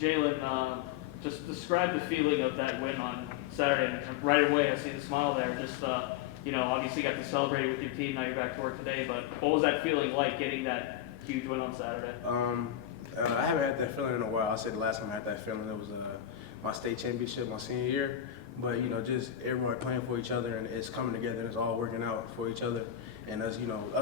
Jalen, just describe the feeling of that win on Saturday. And right away, I see the smile there. Just, obviously got to celebrate with your team. Now you're back to work today. But what was that feeling like getting that huge win on Saturday? I haven't had that feeling in a while. I said the last time I had that feeling, it was my state championship my senior year. But, just everyone playing for each other, and it's coming together, and it's all working out for each other. And us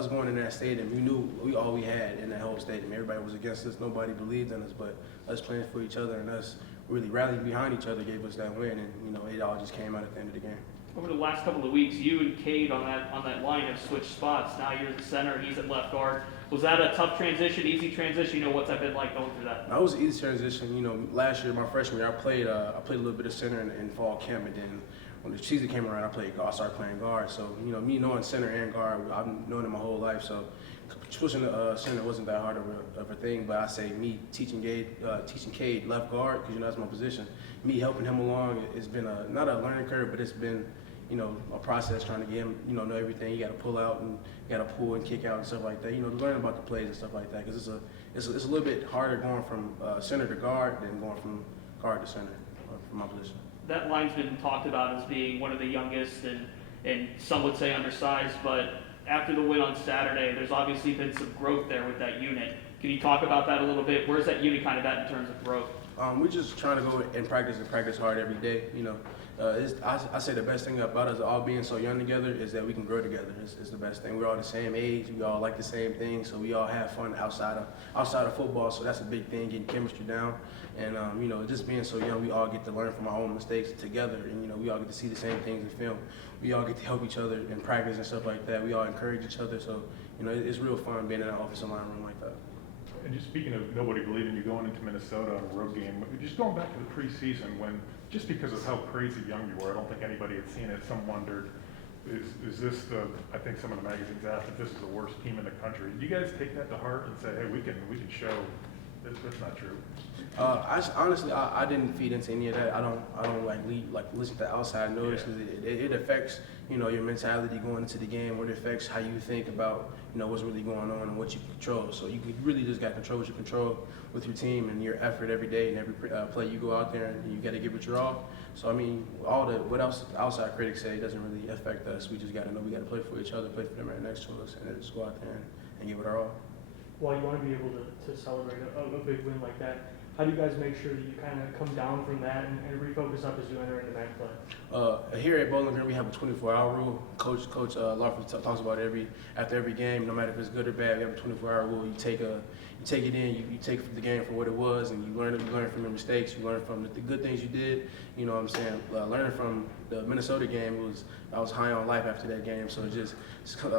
going in that stadium, we knew all we had in that whole stadium. Everybody was against us. Nobody believed in us, but us playing for each other and us really rallying behind each other gave us that win. And, it all just came out at the end of the game. Over the last couple of weeks, you and Cade on that line have switched spots. Now you're the center, he's at left guard. Was that a tough transition, easy transition? What's that been like going through that? That was an easy transition. Last year, my freshman year, I played a little bit of center in fall camp, and then when the season came around, I started playing guard. So, me knowing center and guard, I've known it my whole life. So, pushing the center wasn't that hard of a thing. But I say me teaching Cade left guard, because that's my position. Me helping him along, it's been not a learning curve, but it's been a process trying to get him, know everything. You got to pull out and you got to pull and kick out and stuff like that. To learn about the plays and stuff like that, because it's a little bit harder going from center to guard than going from guard to center from my position. That line's been talked about as being one of the youngest and some would say undersized, but after the win on Saturday, there's obviously been some growth there with that unit. Can you talk about that a little bit? Where's that unit kind of at in terms of growth? We're just trying to go and practice hard every day. I say the best thing about us all being so young together is that we can grow together. It's the best thing. We're all the same age. We all like the same things, so we all have fun outside of football. So that's a big thing, getting chemistry down. And just being so young, we all get to learn from our own mistakes together. And we all get to see the same things in film. We all get to help each other in practice and stuff like that. We all encourage each other. So it's real fun being in an offensive line room like that. And just speaking of nobody believing you going into Minnesota on a road game, just going back to the preseason when, just because of how crazy young you were, I don't think anybody had seen it. Some wondered, is this I think some of the magazines asked if this is the worst team in the country. Do you guys take that to heart and say, hey, we can show that's not true? Honestly, I didn't feed into any of that. I don't listen to outside noise, because it affects your mentality going into the game, or it affects how you think about what's really going on and what you control. So you really just got to control what you control with your team and your effort every day and every play you go out there, and you got to give it your all. So what else outside critics say doesn't really affect us. We just got to know we got to play for each other, play for them right next to us, and just go out there and give it our all. While you want to be able to celebrate a big win like that, how do you guys make sure that you kind of come down from that and refocus up as you enter into match play? Here at Bowling Green, we have a 24-hour rule. Coach Lawford talks about after every game, no matter if it's good or bad. We have a 24-hour rule. You take it in, you take the game for what it was, and you learn from your mistakes. You learn from the good things you did. You know what I'm saying? Learning from the Minnesota game, I was high on life after that game. So just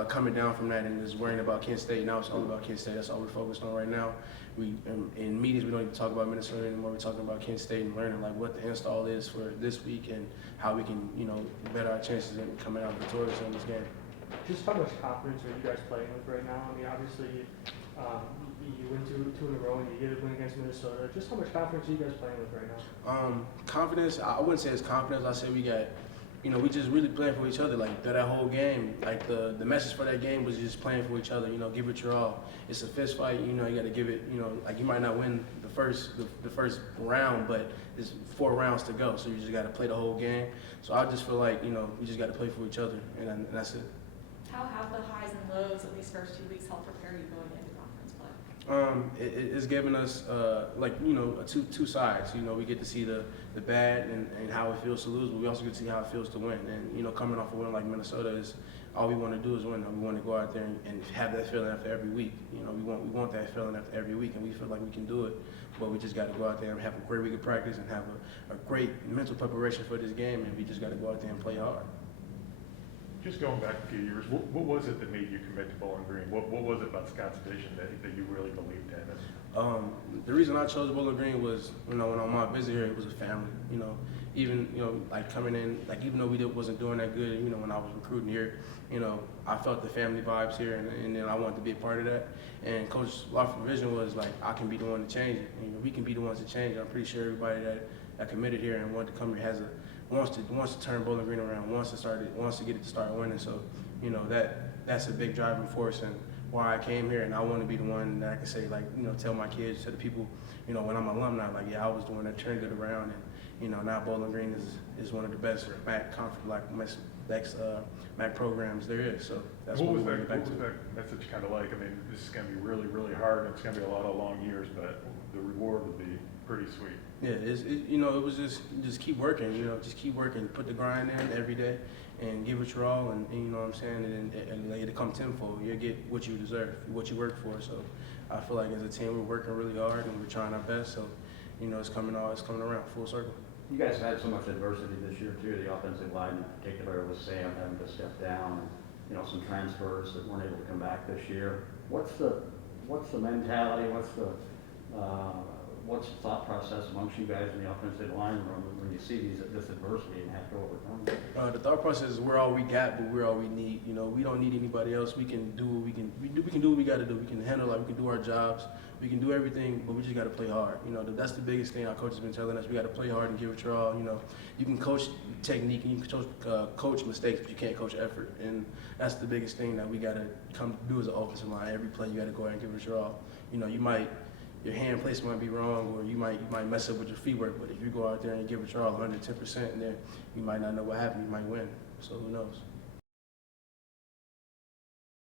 coming down from that and just worrying about Kent State. Now it's all about Kent State. That's all we're focused on right now. In meetings, we don't even talk about Minnesota anymore. We're talking about Kent State and learning what the install is for this week and how we can better our chances in coming out victorious in this game. Just how much confidence are you guys playing with right now? I mean, obviously, you win two in a row and you get a win against Minnesota. Just how much confidence are you guys playing with right now? Confidence, I wouldn't say it's confidence. I say we got, we just really playing for each other. Like that whole game, like the message for that game was just playing for each other. Give it your all. It's a fist fight. You got to give it. Like you might not win the first round, but there's 4 rounds to go. So you just got to play the whole game. So I just feel like we just got to play for each other, and that's it. How have the highs and lows of these first 2 weeks helped prepare you going into conference play? It's given us two sides. We get to see the bad and how it feels to lose, but we also get to see how it feels to win. And coming off a win like Minnesota is all we want to do is win. We want to go out there and have that feeling after every week. We want that feeling after every week, and we feel like we can do it. But we just got to go out there and have a great week of practice and have a great mental preparation for this game, and we just got to go out there and play hard. Just going back a few years, what was it that made you commit to Bowling Green? What was it about Scott's vision that you really believed in? The reason I chose Bowling Green was, when on my visit here, it was a family. Even like coming in, like even though we wasn't doing that good, when I was recruiting here, I felt the family vibes here, and then I wanted to be a part of that. And Coach Lawford's vision was like, I can be the one to change it. We can be the ones to change it. I'm pretty sure everybody that committed here and wanted to come here wants to turn Bowling Green around, wants to get it to start winning. So, that's a big driving force and why I came here, and I want to be the one that I can say, like, you know, tell my kids, to the people, you know, when I'm an alumni, like, yeah, I was the one that turned it around, and, you know, now Bowling Green is one of the best MAC programs there is. So that's What what was we want that, to get what back was to. that message kind of like? I mean, this is going to be really, really hard, and it's going to be a lot of long years, but the reward would be pretty sweet. Yeah, you know, it was just keep working, you know, just keep working, put the grind in every day, and give it your all, and you know what I'm saying, and it'll come tenfold. You'll get what you deserve, what you work for. So I feel like as a team, we're working really hard and we're trying our best. So, you know, it's coming around full circle. You guys had so much adversity this year too, the offensive line in particular with Sam having to step down, and, you know, some transfers that weren't able to come back this year. What's the mentality, what's the thought process amongst you guys in the offensive line room when you see this adversity and have to overcome it? The thought process is we're all we got, but we're all we need. You know, we don't need anybody else. We can do what we can do what we got to do. We can handle it. We can do our jobs. We can do everything, but we just got to play hard. You know, that's the biggest thing our coach has been telling us. We got to play hard and give it your all. You know, you can coach technique and you can coach mistakes, but you can't coach effort. And that's the biggest thing that we got to come do as an offensive line. Every play, you got to go out and give it your all. You know, your hand placement might be wrong, or you might mess up with your feet work. But if you go out there and you give it your all 110%, and then you might not know what happened. You might win. So who knows?